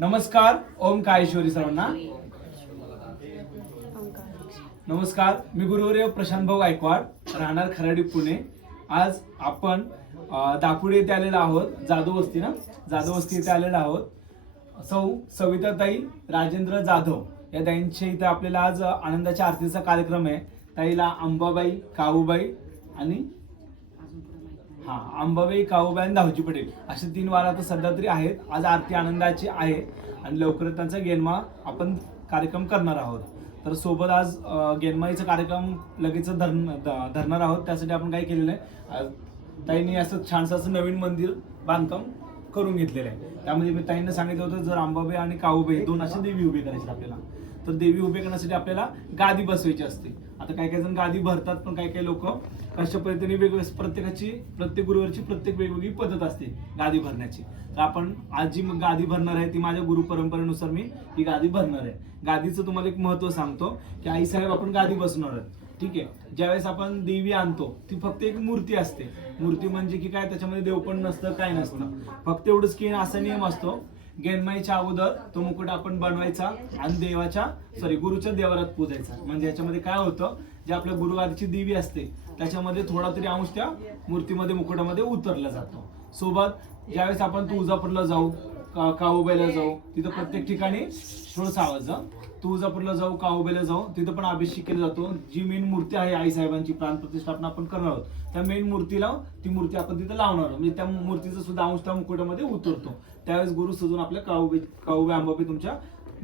नमस्कार ओम काळेश्वरी सर्वांना. नमस्कार मी गुरुवर्य प्रशांत भाऊ गायकवाड राहणार खराडी पुणे. आज आपण दापुडे येथे आलेलो आहोत जाधव वस्ती ना? जाधव वस्ती येथे आलेलो आहोत. सौ सविताताई राजेंद्र जाधव या ताईंच्या इथे आपल्याला आज आनंदाच्या आरतीचा कार्यक्रम आहे. ताईला अंबाबाई काऊबाई आणि हा अंबाबाई काऊबाई आणि धावजी पटेल असे तीन वार आता सध्या तरी आहेत. आज आरती आनंदाची आहे आणि लवकरच त्यांचा गेनमा आपण कार्यक्रम करणार आहोत. तर सोबत आज गेनमाईचा कार्यक्रम लगेच धरण धरणार आहोत. त्यासाठी आपण काय केलेलं आहे ताईंनी असं छानसं असं नवीन मंदिर बांधकाम करून घेतलेलं आहे. त्यामध्ये मी ताईंना सांगितलं होतं जर अंबाबाई आणि काऊबाई दोन असे देवी उभे करायचे आपल्याला तर देवी उभे करण्यासाठी आपल्याला गादी बसवायची असते. आता काही काही जण गादी भरतात पण काही काही लोक कशा पद्धतीने वेगवेगळ्या प्रत्येकाची प्रत्येक गुरुवारची प्रत्येक वेगवेगळी पद्धत असते गादी भरण्याची. तर आपण आज जी मग गादी भरणार आहे ती माझ्या गुरु परंपरेनुसार मी ही गादी भरणार आहे. गादीचं तुम्हाला एक महत्त्व सांगतो की आई साहेब आपण गादी बसणार आहोत. ठीक आहे? ज्यावेळेस आपण देवी आणतो ती फक्त एक मूर्ती असते. मूर्ती म्हणजे की काय? त्याच्यामध्ये देव पण नसतं काय नसतं. फक्त एवढंच की असा नियम असतो गेनमाईच्या अगोदर तो मुकुट आपण बनवायचा आणि देवाच्या सॉरी गुरुच्या देवारात पूजायचा. म्हणजे याच्यामध्ये काय होतं जे आपल्या गुरुवारची देवी असते त्याच्यामध्ये थोडा तरी अंश त्या मूर्तीमध्ये मुकुटामध्ये उतरला जातो. सोबत ज्यावेळेस आपण तुळजापूरला जाऊ का- काऊबाईला जाऊ? तिथं प्रत्येक ठिकाणी थोडंसं आवाज. तुळजापूरला जाऊ काऊबाईला जाऊ तिथं पण अभिषेक केला जातो. जी मेन मूर्ती आहे आई साहेबांची प्राण प्रतिष्ठापना आपण करणार आहोत. त्या मेन मूर्तीला ती मूर्ती आपण तिथं लावणार आहोत. म्हणजे त्या मूर्तीचा सुद्धा अंश त्या मुकुटामध्ये उतरतो. त्यावेळेस गुरु सजून आपल्या काऊबाई काऊबाई अंबाबाई तुमच्या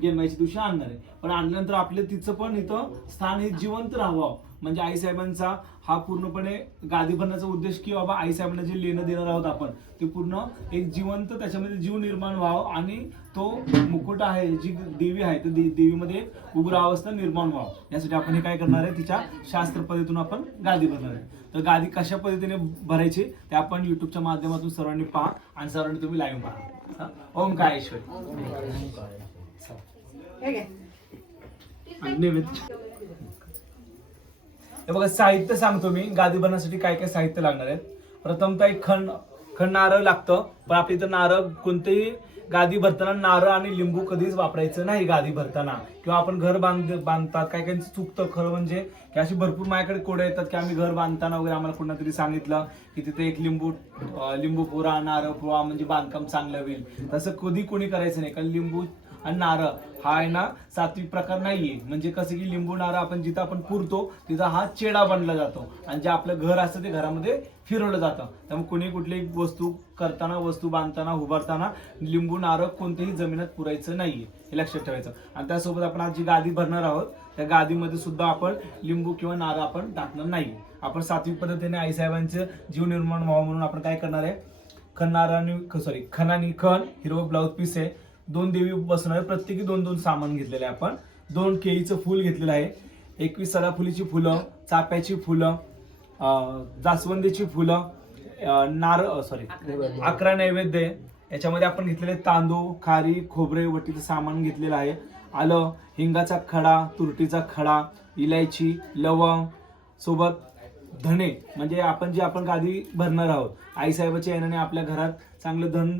गेनमाईच्या दिवशी आणणार आहे. पण आणल्यानंतर आपले तिचं पण इथं स्थान हे जिवंत राहावं. म्हणजे आई साहेबांचा हा पूर्णपणे गादी भरण्याचा उद्देश की बाबा आई साहेबांना जे लेणं देणार आहोत आपण ते पूर्ण एक जिवंत त्याच्यामध्ये जीव निर्माण व्हावं आणि तो मुकुट आहे जी देवी आहे त्या देवीमध्ये एक उग्र अवस्था निर्माण व्हावं. यासाठी आपण हे काय करणार आहे? तिच्या शास्त्र पद्धतीतून आपण गादी भरणार आहे. तर गादी कशा पद्धतीने भरायची ते आपण युट्यूबच्या माध्यमातून सर्वांनी पहा आणि सर्वांनी तुम्ही लाईव्ह पहा. ओम काय हे बघा साहित्य सांगतो मी. गादी बनवण्यासाठी काय काय साहित्य लागणार आहेत? प्रथमतः एक खण खण नारळ लागतं. पण आपल्या इथं नारळ कोणतेही गादी भरताना नारळ आणि लिंबू कधीच वापरायचं नाही गादी भरताना. किंवा आपण घर बांध बांधतात. काय काय चुकतं खरं म्हणजे की अशी भरपूर माझ्याकडे कोडे येतात की आम्ही घर बांधताना वगैरे आम्हाला कोणा तरी सांगितलं की तिथे एक लिंबू लिंबू पुरा नारळ पुरा म्हणजे बांधकाम चांगलं होईल. तसं कधी कोणी करायचं नाही. कारण लिंबू आणि नारळ हा आहे ना सात्विक प्रकार नाहीये. म्हणजे कसं की लिंबू नारा आपण जिथं आपण पुरतो तिथं हा चेडा बनला जातो. आणि जे आपलं घर असतं ते घरामध्ये फिरवलं जातं. त्यामुळे कुणी कुठलीही वस्तू करताना वस्तू बांधताना उभारताना लिंबू नारळ कोणत्याही जमिनीत पुरायचं नाहीये. हे लक्षात ठेवायचं. आणि त्यासोबत आपण आज जी गादी भरणार आहोत त्या गादीमध्ये सुद्धा आपण लिंबू किंवा नारळ आपण टाकणार नाही. आपण सात्विक पद्धतीने आईसाहेबांचं जीव निर्माण व्हावं म्हणून आपण काय करणार आहे? खणाराने सॉरी खणानी खण हिरवं ब्लाऊज पीस आहे. दोन देवी बसणार प्रत्येकी दोन दोन सामान घेतलेलं आहे आपण. दोन केळीचं फूल घेतलेलं आहे. एकवीस सदाफुलीची फुलं चाप्याची फुलं जास्वंदीची फुलं नार नारळ सॉरी अकरा नैवेद्य याच्यामध्ये आपण घेतलेले तांदूळ खारी खोबरे वटीचं सामान घेतलेलं आहे. आलं हिंगाचा खडा तुरटीचा खडा इलायची लवंग सोबत धणे. म्हणजे आपण जे आपण गादी भरणार आहोत आईसाहेबाच्या येण्याने आपल्या घरात चांगलं धन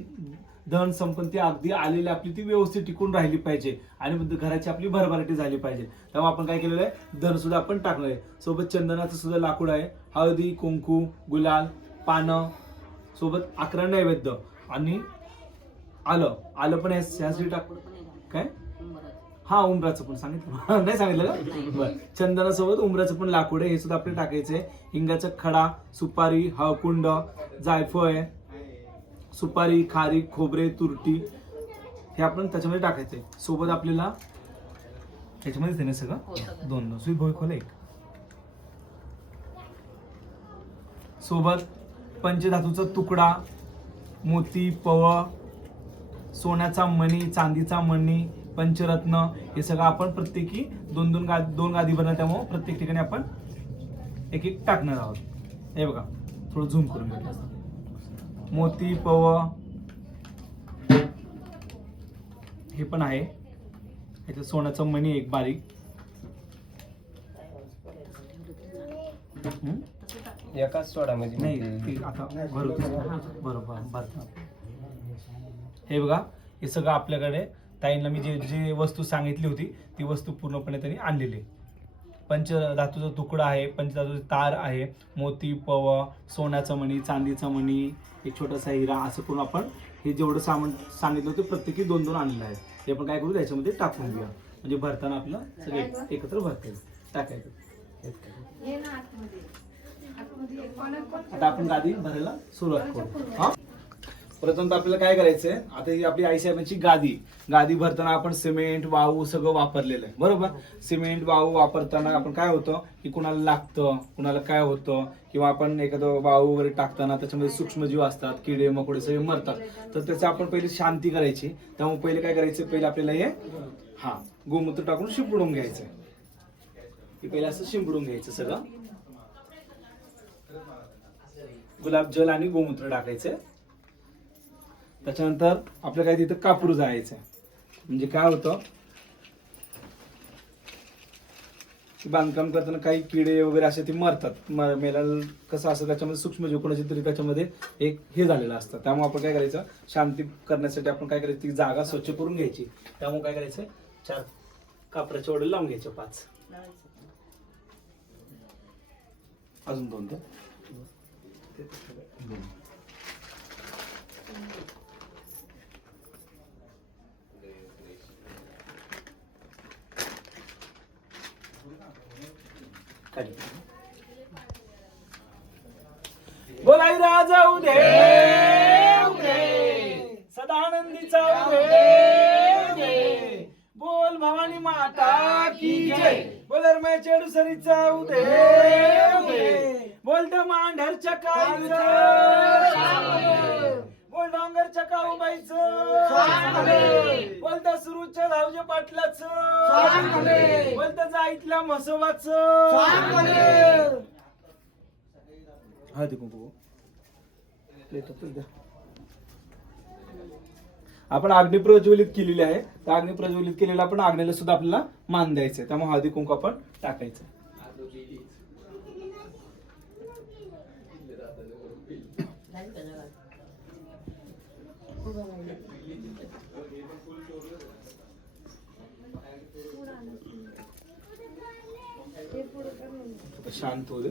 धन संपत्ती अगदी आलेली आपली ती व्यवस्थित टिकून राहिली पाहिजे आणि घराची आपली भरभराटी झाली पाहिजे. तेव्हा आपण काय केलेलं आहे? धन सुद्धा आपण टाकणार आहे. सोबत चंदनाचं सुद्धा लाकूड आहे. हळदी कुंकू गुलाल पानं सोबत अकरा नैवेद्य. आणि आलं. आलं पण ह्या- ह्यासाठी टाक काय? हा उमराचं पण सांगितलं. नाही सांगितलं का? बरं. चंदनासोबत उमराचं पण लाकूड आहे. हे सुद्धा आपल्याला टाकायचंय हिंगाचा खडा सुपारी हळकुंड जायफळ आहे. सुपारी खारी खोबरे तुरटी हे आपण त्याच्यामध्ये टाकायचंय. सोबत आपल्याला त्याच्यामध्येच आहे ना सगळं. दोन दोन. सुई भोय खोल एक. सोबत पंचधातूचा तुकडा मोती पवळ सोन्याचा मणी चांदीचा मणी पंचरत्न हे सगळं आपण प्रत्येकी दोन दोन गा दोन गादी बनवणार त्यामुळे प्रत्येक ठिकाणी आपण एक एक टाकणार आहोत. हे बघा थोडं झूम करून घेतलं. मोती पव. हे पण आहे. ह्याच्यात सोन्याचा मणी एक बारीक? एकाच सोडा म्हणजे. नाही ते आता भरू बरोबर भरतात हे बघा हे सगळं आपल्याकडे. ताईंना मी जे जे वस्तू सांगितली होती ती वस्तू पूर्णपणे त्यांनी आणलेली आहे. पंचधातूचा तुकडा आहे पंचधातूचे तार आहे मोती पव सोन्याचा मणी चांदीचा मणी एक छोटासा हिरा असं करून आपण हे जेवढं सामान सांगितलं होतं प्रत्येकी दोन दोन आणलेलं आहे. ते आपण काय करू त्याच्यामध्ये टाकून घेऊया. म्हणजे भरताना आपलं सगळे एकत्र भरता येईल टाकायचं आता आपण गादी भरायला सुरुवात करू. हा? प्रथम आपल्याला काय करायचंय? आता ही आपली आईसाहेबांची गादी. गादी भरताना आपण सिमेंट वाळू सगळं वापरलेलं आहे. बरोबर? सिमेंट वाळू वापरताना आपण काय होतं? की कुणाला लागतं कुणाला काय होतं? किंवा आपण एखादं वाळू वगैरे टाकताना त्याच्यामध्ये सूक्ष्मजीव असतात किडे मकोडे सगळे मरतात. तर त्याचं आपण पहिले शांती करायची. त्यामुळे पहिले काय करायचं? पहिले आपल्याला हे हा गोमूत्र टाकून शिंपडून घ्यायचं. हे पहिले असं शिंपडून घ्यायचं सगळं. गुलाबजल आणि गोमूत्र टाकायचं. त्याच्यानंतर आपल्या काय तिथं कापूर जायचं म्हणजे काय होतं? बांधकाम करताना काही किडे वगैरे असे ते मरतात. म- कसं असतं त्याच्यामध्ये सूक्ष्मजीव कोणाची तरी त्याच्यामध्ये एक हे झालेलं असतं. त्यामुळे आपण काय करायचं? शांती करण्यासाठी आपण काय करायचं? ती जागा स्वच्छ करून घ्यायची. त्यामुळे काय करायचं? चार कापडाचे ओढे लावून घ्यायचे पाच. अजून दोन तर? बोलाई राजा उदे सदानंदीचा उदे बोल भवानी माता की जय. बोल रम्या चेडूसरीचा उदे बोल द मांढरच्या काळीचं बोल डोंगरच्या द सुरूच्या धावजे पाटलाचं. बोल द जाईतल्या म्हसोबाचं. हळदी कुंकू. आपण अग्नी प्रज्वलित केलेली आहे. त्या अग्नी प्रज्वलित केलेला आपण अग्नीला सुद्धा आपल्याला मान द्यायचं त्यामुळे हळदी कुंकू आपण टाकायचं हे पुढे कर ना. आता शांत होऊ दे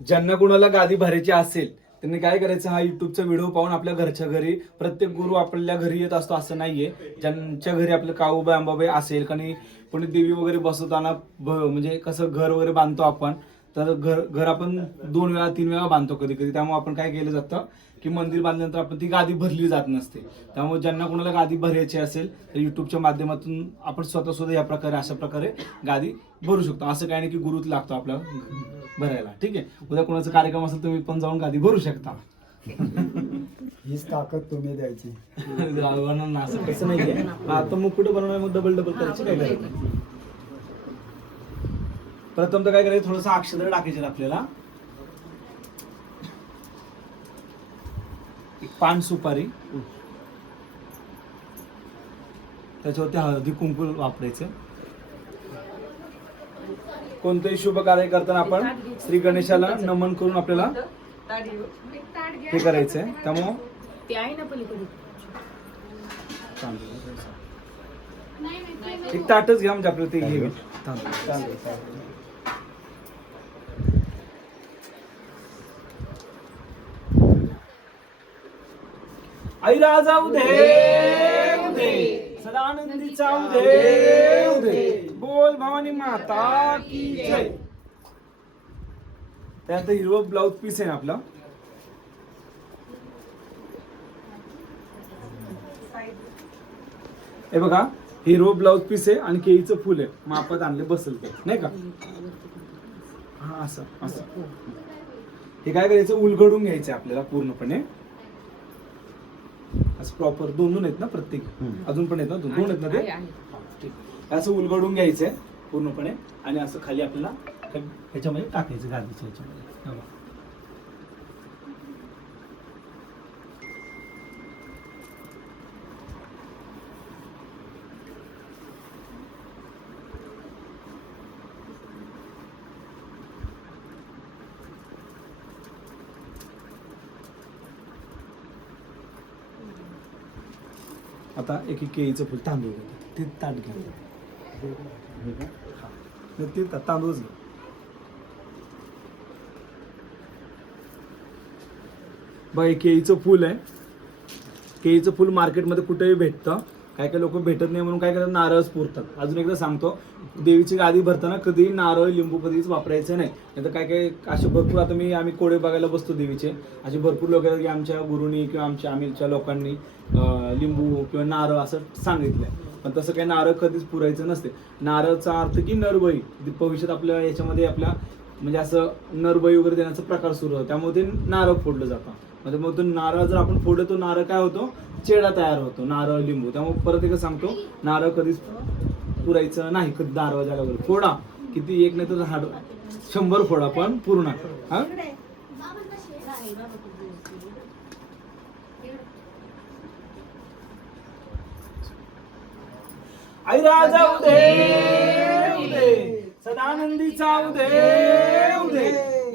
ज्यांना कुणाला गादी भरायची असेल त्यांनी काय करायचं? हा युट्यूबचा व्हिडिओ पाहून आपल्या घरच्या घरी प्रत्येक गुरु आपल्या घरी येत असतो असं नाहीये. ज्यांच्या घरी आपलं काऊबाई अंबाबाई असेल आणि कोणी देवी वगैरे बसवताना म्हणजे कसं घर वगैरे बांधतो आपण तर घर घर आपण दोन वेळा तीन वेळा बांधतो कधी कधी त्यामुळे आपण काय केलं जातं की मंदिर बांधल्यानंतर आपण ती गादी भरली जात नसते. त्यामुळे ज्यांना कोणाला गादी भरायची असेल तर युट्यूबच्या माध्यमातून आपण स्वतः सुद्धा या प्रकारे अशा प्रकारे गादी भरू शकतो. असं काय नाही की गुरुच लागतो आपला भरायला. ठीक आहे? उद्या कोणाचा कार्यक्रम असेल तुम्ही पण जाऊन गादी भरू शकता. हीच ताकद तुम्ही द्यायची. असं कसं नाहीये. आता मुकुट बनवणार मग डबल डबल करायची काय नाही प्रथम तर काय करायचं थोडस अक्षर टाकायचे आपल्याला. एक पान सुपारी. त्याच्यावरती हळदी कुंकू वापरायचं. कोणतंही शुभ कार्य करताना आपण श्री गणेशाला नमन करून आपल्याला. हे करायचंय. त्यामुळं ते आहे ना पलीकडे तांदूळ एक ताटच घ्या म्हणजे आपल्याला ते घे. तांदूळ चालेल चालेल आई राजा उदे उदे. सदानंदीचा उदे उदे. बोल भवानी माता की जय. त्यानंतर हिरवं ब्लाऊज पीस आहे ना आपला. हे बघा हिरो ब्लाऊज पीस आहे आणि केळीचं फुल आहे. मापात आणले बसल ते. नाही का? हा असं असं. हे काय करायचं? उलगडून घ्यायचं आपल्याला पूर्णपणे. असं प्रॉपर दोन दोन आहेत ना प्रत्येक अजून पण आहेत ना दोन दोन आहेत ना ते. हा, ठीक. असं उलगडून घ्यायचंय पूर्णपणे आणि असं खाली आपल्याला ह्याच्यामध्ये टाकायचं गादीच्या ह्याच्यामध्ये हे बघा. आता एक एक केळीचं फुल तांदूळ घ्या ते ताट. नाही, ते तांदूळच घ्या बघा केळीचं फुल आहे. केळीचं फुल मार्केटमध्ये कुठेही भेटतं. काय काय लोक भेटत नाही म्हणून काय करतात? नारळच पुरतात. अजून एकदा सांगतो देवीची गादी भरताना कधी नारळ लिंबू कधीच वापरायचं नाही. नाही तर काय काय असे भरपूर आता मी आम्ही कोडे बघायला बसतो देवीचे. असे भरपूर लोक की आमच्या गुरुनी किंवा आमच्या आम्हीच्या लोकांनी लिंबू किंवा नारळ असं सांगितलं पण तसं काही नारळ कधीच पुरायचं नसते. नारळचा अर्थ की नरबळी. भविष्यात आपल्या याच्यामध्ये आपल्या म्हणजे असं नरबळी वगैरे देण्याचा प्रकार सुरू होतो. त्यामुळे ते नारळ फोडलं जातं. म्हणजे मग तो नारळ जर आपण फोडलं तो नारळ काय होतो? चेडा तयार होतो नारळ लिंबू. त्यामुळे परत एक सांगतो नारळ कधीच पुरायचं नाही कधी दरवाजाला वगैरे. फोडा. किती एक नाही तर हाड शंभर फोडा पण पूर्ण. हा? आई राजा उदे उदे सदानंदीचा उदे उदे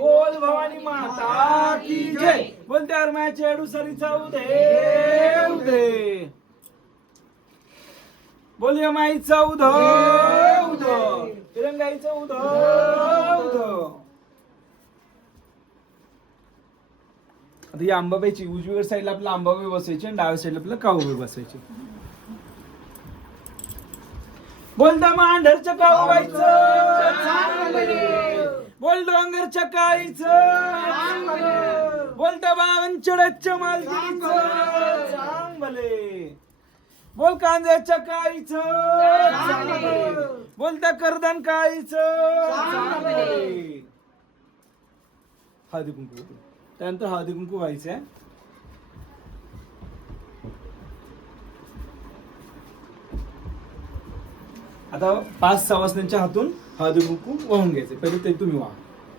बोल भवानी माता की जय. बोल त्या चेडू सरीचा उदे उदे बोल माईचा उद उद तिरंगाईचा उद उद आता ही आंबाबाईची उजवीकडे साईडला आपलं आंबाबाई बसायची आणि डाव्या साईडला आपलं काऊबाई बसायची. बोलता मांढरच्या काऊबाईचं बोल डोंगरच्या काळीचं बोलता बावनचड्याच्या मालकीचं. भले बोल कांद्याच्या काळीचं बोलता करदान काळीचं. हळदी कुंकू. त्यानंतर हळदी कुंकू व्हायचं आहे. आता पाच सवासण्यांच्या हातून हळदी कुंकू वाहून घ्यायचे. पहिले ते तुम्ही वाहा.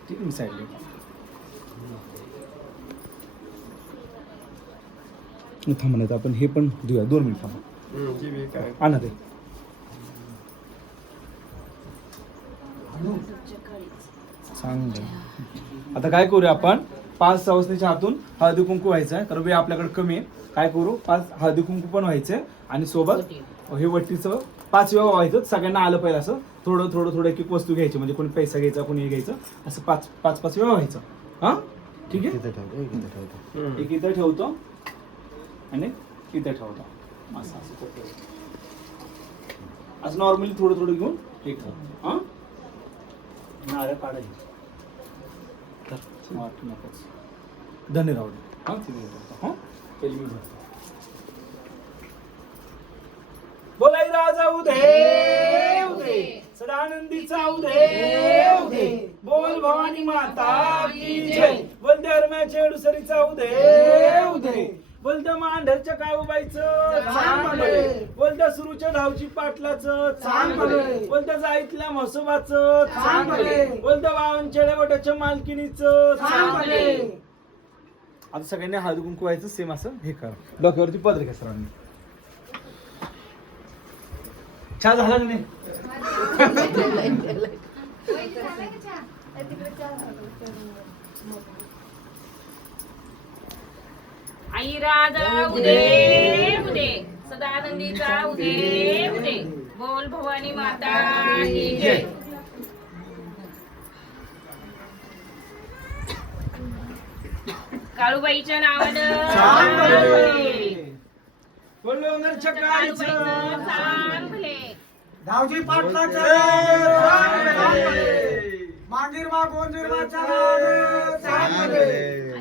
ठीक आहे मी साईडला थांबा नाही तर आपण हे पण देऊया दोन मिनिट थांबा. आणा ते. सांग बरं. आता काय करूया आपण? पाच सवासणीच्या हातून हळदी कुंकू व्हायचं आहे कारण वेळ आपल्याकडे कमी आहे काय करू? पाच हळदी कुंकू पण व्हायचंय आणि सोबत हे वट्टीचं पाच वेळा व्हायचं सगळ्यांना आलं पाहिजे असं. थोडं थोडं थोडं एक एक वस्तू घ्यायची म्हणजे कोणी पैसा घ्यायचा कोणी हे घ्यायचं. असं पाच पाच पाच वेळा व्हायचं. हा? ठीक आहे? एक इथं ठेवतो. आणि इथं ठेवतो. असं असं असं नॉर्मली थोडं थोडं घेऊन कर हा? नारळ काढायची. तर वाट नकोच. धन्य राहू दे हा? तिथे ठेवतो हा पहिली मी भरतो बोलाई राजा उदे उदे. सदानंदीचा उदे उदे. बोल भवानी माता की जय. बोल धर्माच्या एडुसरीचा उदे उदे. बोलत मांढरच्या काळूबाईचं बोलत सुरूच्या धावची पाटलाचं बोलत जाईतल्या म्हसोबाचं बावनचेड्या गोट्याच्या मालकिनीचं चांगले. आता सगळ्यांनी हळदी कुंकू व्हायचं सेम असं. हे करा. डोक्यावरती पदर घ्या सर्वांनी चहा झाला का नाही? आई राजा उदे उदे. सदानंदीचा उदे उदे. बोल भवानी माता की जय. काळूबाईच्या नावानं. बोल काळूबाईचं धावजी पाटलाचं मांगीर मा गोंजीर मा चांगले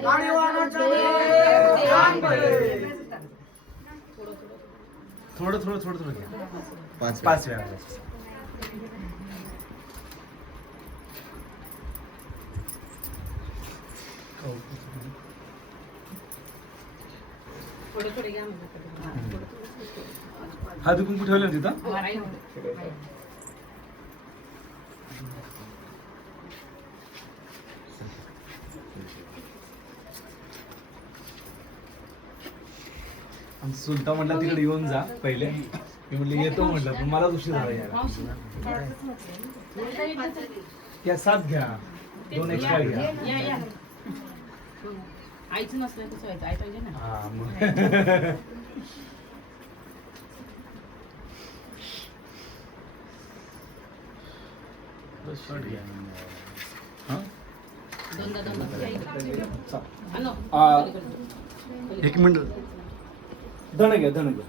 गाडी वाहनाचं चांगले. थोडं थोडं थोडं थोडं घ्या. पाच पाच वेळा थोडे थोडे घ्या हळदी कुंकू ठेवलं तिथं? आणि सुलता म्हटलं तिकडे येऊन जा पहिले. मी म्हटलं येतो म्हटलं पण मला उशीर झाला यायला. या सात घ्या. दोन एक्स्ट्रा घ्या. आईचं नसलं व्हायचं? आई पाहिजे ना. हा मग. एक मिनिट. धन घ्या धन घ्या.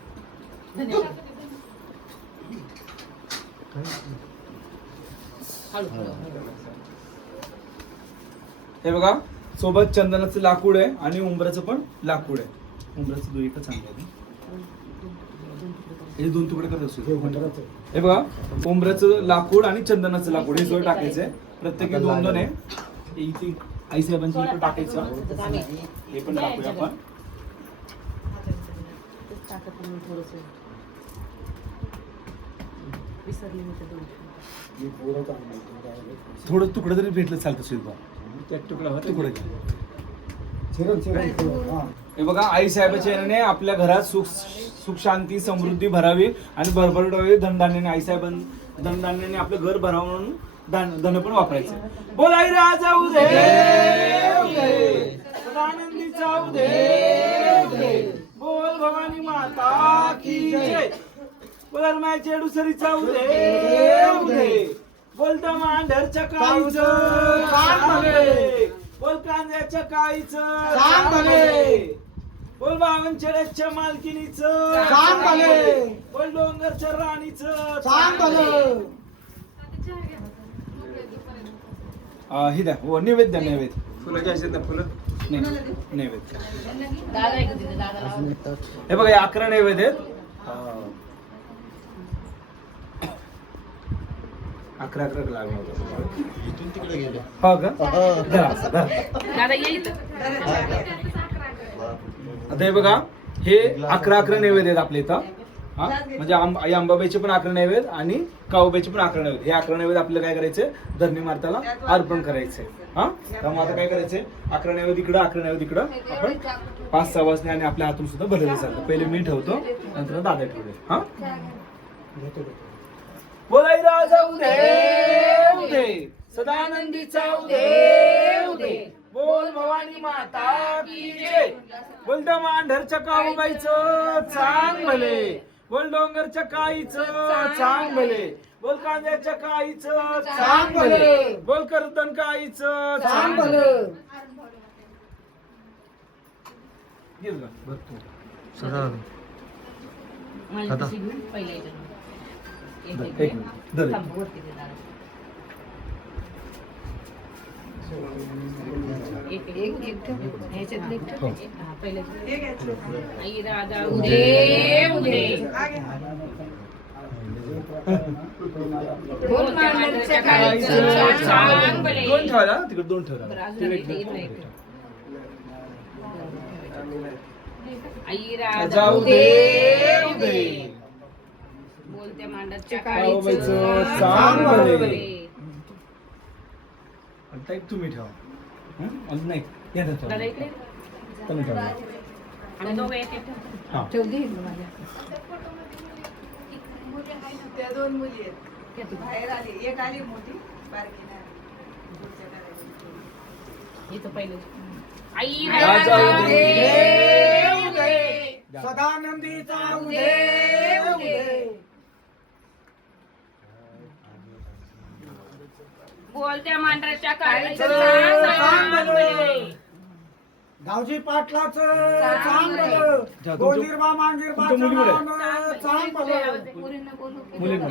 हे बघा. सोबत चंदनाचं लाकूड आहे आणि उंबराचं पण लाकूड आहे. उंबराचं एकच चांगलं आहे. हे दोन तुकडे करत असतो हे बघा उंबराचं लाकूड आणि चंदनाचं लाकूड हे जोड टाकायचं आहे प्रत्येकी दोन दोन आहे. इथे आई साहेबांच्या इथे टाकायचं. हे पण टाकूया आपण. थोडं तुकडं जरी भेटलं चालतं शिल्पा. त्यात तुकडा हे. बघा आई साहेबाच्या याने आपल्या घरात सुख सुख शांती समृद्धी भरावी आणि भरभर व्हावी धनधान्याने आई साहेबां धनधान्याने आपलं घर भरावं म्हणून धन धन पण वापरायचं. बोल आई राजा उदे सदानंदीचा उदे उदे बोल भवानी माता की जय. बोल अरमायचे डुसरीचा उदे उदे बोलता मांढरच्या काळीचं भले. बोल कांद्याच्या काळीचं सांग भले. बोल बावनचेड्याच्या मालकिनीचं सांग भले. बोल डोंगरच्या राणीचं सांग भले. अं, हे द्या हो नैवेद्य द्या नैवेद्य फुलं घ्यायचे ना फुलं नाही नैवेद्य दादा? दादा. हे बघा हे अकरा नैवेद्य आहेत अं, अकरा अकरा लागणार इथून तिकडे गेले. हो का? धरा, धरा. दादा ये इथं. आता हे बघा हे अकरा अकरा नैवेद्य आहेत आपल्या इथं. हा? म्हणजे अंबाबाईचे पण अकरा नैवेद्य आणि काऊबाईचे पण अकरा नैवेद्य. हे अकरा नैवेद्य आपल्याला काय करायचे? धरणी मार्ताला अर्पण करायचे. हा? त्यामुळे आता काय करायचे? अकरा नैवेद्य इकडं अकरा नैवेद्य इकडं. आपण पाच सहा वाजता आणि आपल्या हातून सुद्धा भरलेलं चालतं. पहिले मी ठेवतो नंतर दादा ठेवले. हा? बोलाई राजा उदे उदे सदानंदीचा उदे उदे. बोल भवानी माता की जय. बोल द मांढरच्या काळूबाईचं चांग भले बोल डोंगरच्या काळीचं चांग भले बोल कांद्याच्या काळीचं चांग भले बोल करदन काळीचं चांग भले घे बघा, बघ तू. सदा पहिल्या याच्यात. एक- एक- एक मिनिट. थांब, वरती दे दादा. एक- एक- एक ठेव. ह्याच्यातलं एक ठेव. हो. हा, पहिल्याचं. आई राजा उदे उदे बोल मांडरच्या काळीचं चांग भले. दोन ठेवायला तिकडे दोन बरं, ठेवला अजून एक, इथं एक ठेव. आई राजा जाऊ दे उदे उदे बोलत्या काळीचं एक तुम्ही ठेवा. हं? अजून एक या इथं ठेवा. दादा इकडे तुम्ही ठेवा. आणि दोघं एक एक ठेव. त्या दोन मुली आहेत. बाहेर आली. एक आली मोठी. बारकी नाही. पुढच्या घरात. इथं पहिलं. आई राजा राजा उदे. उदे उदे. सदानंदीचा उदे उदे. बोलत्या मांडराच्या काळीचं. गावजी पाटलाच चांग तुमच्या-. चांग मुलींना बोलू की मुलींना.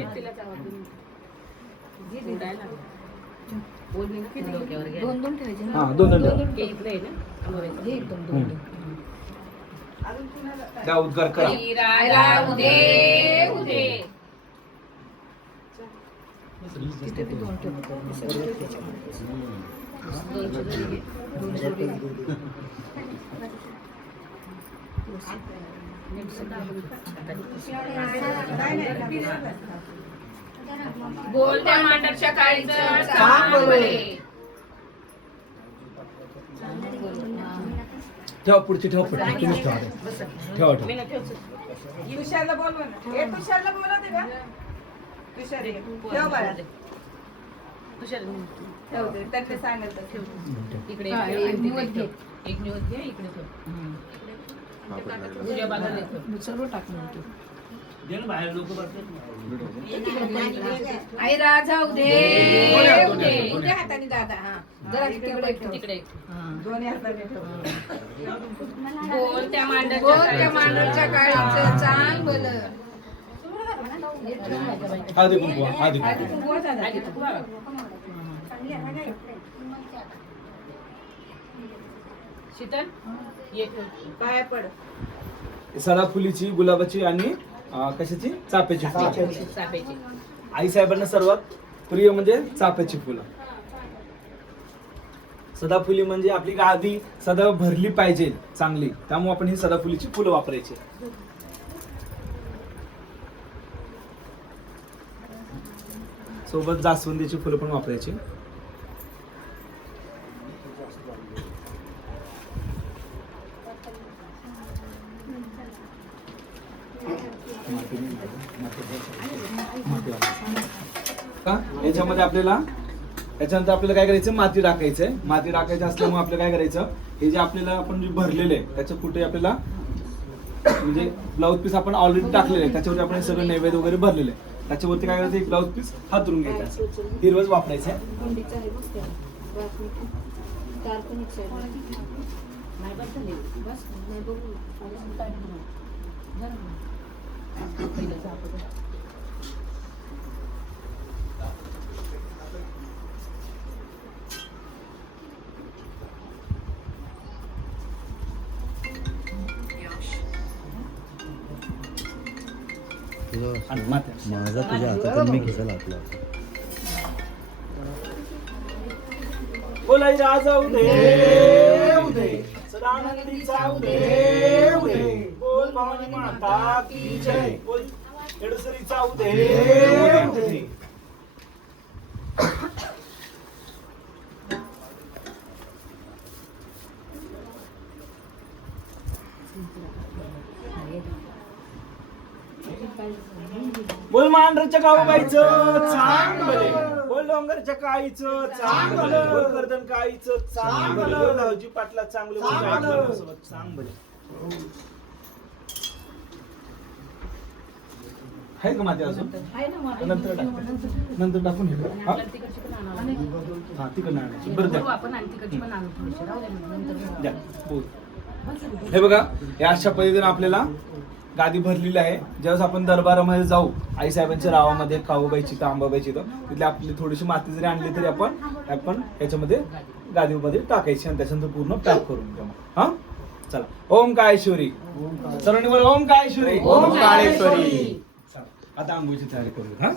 ना किती डोक्यावर घ्या. दोन दोन ठेवायचे ना हा दोन दोन ठेवा. हे इथलं आहे ना अमोरेचं. एकदम दोन. अजून कुणाला द्या उद्गार करा राजा उदे उदे तिथे बी दोन ठेव असं ठेव त्याच्यामध्ये. दोन जोडी. दोन काळीचं पुढची ठेवा पुढची तुम्हीच ठेवा ठेवा ठेवा ठेवतो. बोलवा ना हे तुषारला बोलवते का तुषार ये. ठेव बाळा. तुषार, ठेवते त्यांनी सांगितलं. ठेव. इकडे एक एक ठेव, निवड इकडे ठेव. एक निवड घे इकडे ठेव. उजव्या बाजूला ठेव. सर्व टाकून ठेव आई राजा उदे उदे. उदे हाताने दादा हा. जरा तिकडे. तिकडे. दोन्ही हाताने ठेव. बोल त्या मांडर बोल त्या मांडरच्या काळीचं चांग बोल हळदी कुंकू हळदी आधी कुंकू आधी. शीतल ये ठेव. पाया पड. सदाफुलीची गुलाबाची आणि अं, कशाची? चाफ्याची फुलं. चाफ्याची आई साहेबांना सर्वात प्रिय म्हणजे चाफ्याची फुलं. सदाफुली म्हणजे आपली गादी सदा भरली पाहिजे चांगली. त्यामुळे आपण ही सदाफुलीची फुलं वापरायची. सोबत जास्वंदीची फुलं पण वापरायची. का? याच्यामध्ये आपल्याला याच्यानंतर आपल्याला काय करायचं? माती टाकायचंय. माती टाकायची असल्यामुळे आपल्याला काय करायचं? हे जे आपल्याला आपण जे भरलेले आहे त्याच्या कुठे आपल्याला म्हणजे ब्लाऊज पीस आपण ऑलरेडी टाकलेले आहे त्याच्यावरती आपण सगळं नैवेद्य वगैरे भरलेले आहे. त्याच्यावरती काय करायचं? एक ब्लाऊज पीस हातरून घ्यायचा. हिरवच वापरायचं आहे. आणि. माझा तुझ्या हातातून मी घेतला आपला. बोलाई राजा उदे उदे सदानंदीचा उदे उदे बोल भवानी माता की जय. बोल. एडसरीचा उदे उदे बोल चांगलं. बोल डोंगरच्या काळीचं चांगलं. बोल कर्दन काळीचं चांगलं. हौजी पाटला चांगलं. बोल चांगलं. सोबत चांगलं. आहे का माती अजून? नंतर टाक. नंतर टाकून हे? हा? हा तिकडनं आणायची. बरं द्या. बोल. हे बघा या अशा पद्धतीने आपल्याला गादी भरलेली आहे. ज्यावेळेस आपण दरबारामध्ये जाऊ आई साहेबांच्या रावामध्ये काऊबाईची तर अंबाबाईची तर तिथली आपली थोडीशी माती जरी आणली तरी आपण आपण याच्यामध्ये गादीमध्ये टाकायची आणि त्याच्यानंतर पूर्ण पॅक करून घेऊ हा? चला. ओम काळेश्वरी. सर्वांनी बोला ओम काळेश्वरी. ओम काळेश्वरी. चला, आता आंघोळीची तयारी करू हा?